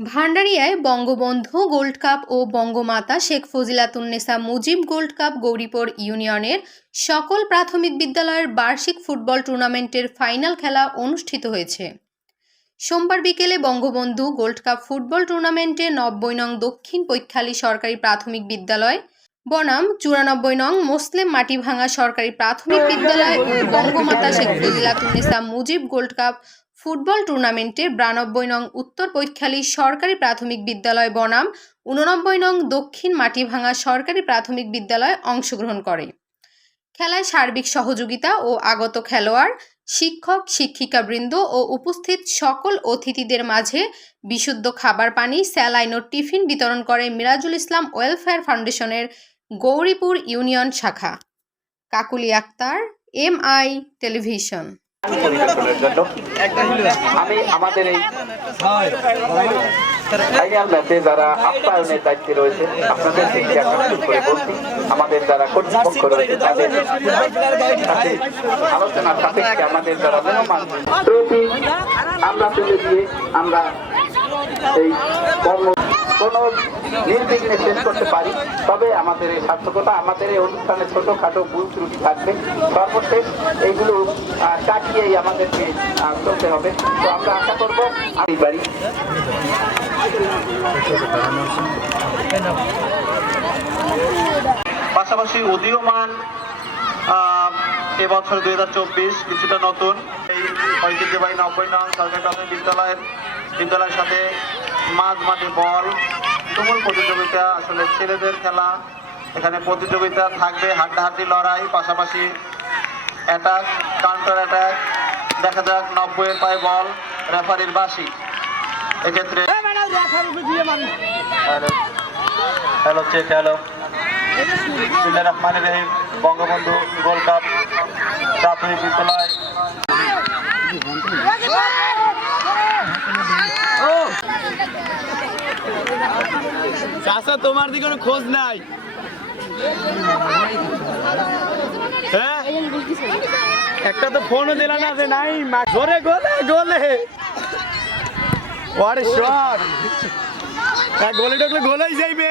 ভান্ডারিয়ায় Bangabandhu gold cup ও Bangamata Sheikh Fazilatunnesa Mujib gold cup Gouripur ইউনিয়নের সকল প্রাথমিক বিদ্যালয়ের বার্ষিক ফুটবল টুর্নামেন্টের ফাইনাল খেলা অনুষ্ঠিত হয়েছে। সোমবার বিকেলে বঙ্গবন্ধু গোল্ড কাপ ফুটবল টুর্নামেন্টে নব্বই নং দক্ষিণ পৈখালী সরকারি প্রাথমিক বিদ্যালয়, বনাম চুরানব্বই নং মুসলিম মাটিভাঙা সরকারি প্রাথমিক বিদ্যালয় ও Bangamata Sheikh Fazilatunnesa Mujib gold cup football টুর্নামেন্টে বিরানব্বই নং উত্তর পৈখালী সরকারি প্রাথমিক বিদ্যালয় বনাম, উননব্বই নং দক্ষিণ মাটিভাঙা সরকারি প্রাথমিক বিদ্যালয় অংশগ্রহণ করে। খেলায় সার্বিক সহযোগিতা ও আগত খেলোয়াড়, শিক্ষক, শিক্ষিকাবৃন্দ ও উপস্থিত সকল অতিথিদের মাঝে বিশুদ্ধ খাবার পানি, স্যালাইন ও টিফিন বিতরণ করে মিরাজুল ইসলাম ওয়েলফেয়ার ফাউন্ডেশনের গৌরীপুর ইউনিয়ন শাখা। Kakuli Akter, M I television. আমি আমাদের এই ফাইনাল ম্যাচে যারা আপ্যায়নের দায়িত্বে রয়েছে, আপনাদের দৃষ্টি আকর্ষণ করে বলছি, আমাদের যারা কর্তৃপক্ষ রয়েছে, তাদের সাথে আলোচনা সাপেক্ষে আমাদের যারা মেহমান ট্রফি আমরা তুলে দিয়ে আমরা এই কর্ম কোনো নির্বিঘ্নে শেষ করতে পারি। তবে আমাদের এই সার্থকতা, আমাদের এই অনুষ্ঠানে ছোটখাটো ভুল ত্রুটি থাকবে। সর্বশেষ এইগুলো কাটিয়েই আমাদেরকে চলতে হবে। তো আমরা আশা করব বাড়ি। পাশাপাশি উদীয়মান এবছর দুই হাজার চব্বিশ কিছুটা নতুন। এই ঐতিহ্যবাহী নব্বই নং সরকারি প্রাথমিক বিদ্যালয়ের বিদ্যালয়ের সাথে মাঝ মাঠে বল, তুমুল প্রতিযোগিতা, আসলে ছেলেদের খেলা। এখানে প্রতিযোগিতা থাকবে, হাড্ডাহাড্ডি লড়াই, পাশাপাশি অ্যাটাক কাউন্টার অ্যাটাক দেখা যাক নব্বইয়ের পায় বল রেফারির বাসি এক্ষেত্রে হ্যালো। Hello check hello? রহমানির রহিম বঙ্গবন্ধু গোল্ড কাপ প্রাথমিক বিদ্যালয়। চাষা তোমার দিকে কোনো খোঁজ নাই। হ্যাঁ? একটা তো ফোনও দিলা না যে নাই জোরে গোলে গোলে। ওরে শট এক গোলে ঢুকলে গোলেই যাইবে।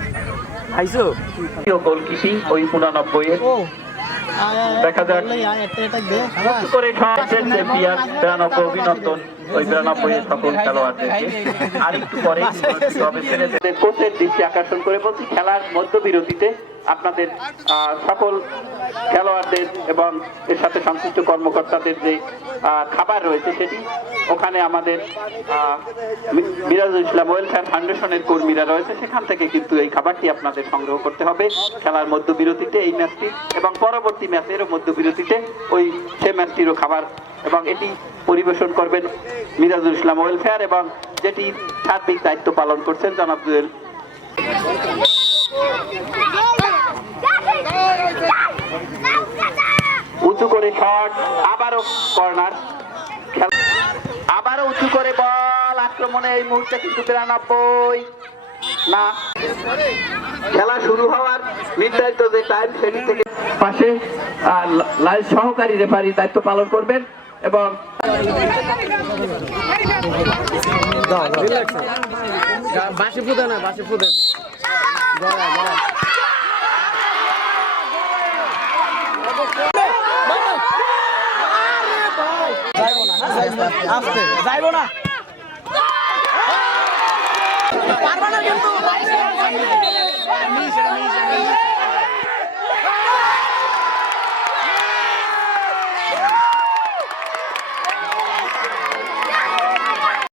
গোলকিপিং ওই উনানব্বই এর দেখা যাক করে চ্যাম্পিয়ন বিরানব্বই অভিনন্দন ওই বিরানব্বই এর সকল খেলোয়াড়দেরকে আর একটু পরে কোচের দৃষ্টি আকর্ষণ করে বলছি খেলার মধ্যবিরতিতে আপনাদের সকল খেলোয়াড়দের এবং এর সাথে সংশ্লিষ্ট কর্মকর্তাদের যে খাবার রয়েছে সেটি ওখানে আমাদের মিরাজুল ইসলাম ওয়েলফেয়ার ফাউন্ডেশনের কর্মীরা রয়েছে। সেখান থেকে কিন্তু এই খাবারটি আপনাদের সংগ্রহ করতে হবে। খেলার মধ্যবিরতিতে এই ম্যাচটি এবং পরবর্তী ম্যাচেরও মধ্যবিরতিতে ওই সে ম্যাচটিরও খাবার এবং এটি পরিবেশন করবেন মিরাজুল ইসলাম ওয়েলফেয়ার এবং যেটি সার্বিক দায়িত্ব পালন করছেন জনাব জুয়েল উঁচু করে শট আবারও কর্নার আবারও উঁচু করে বল? আক্রমণে এই মুহূর্তে কিন্তু বিরানব্বই না। খেলা শুরু হওয়ার নির্ধারিত যে টাইম সেটি থেকে পাশে লাইভ সহকারী রেফারি দায়িত্ব পালন করবেন এবং বাসি ফুদে না বাসি ফুদে আসতে। যাইব না। পারবা না কিন্তু।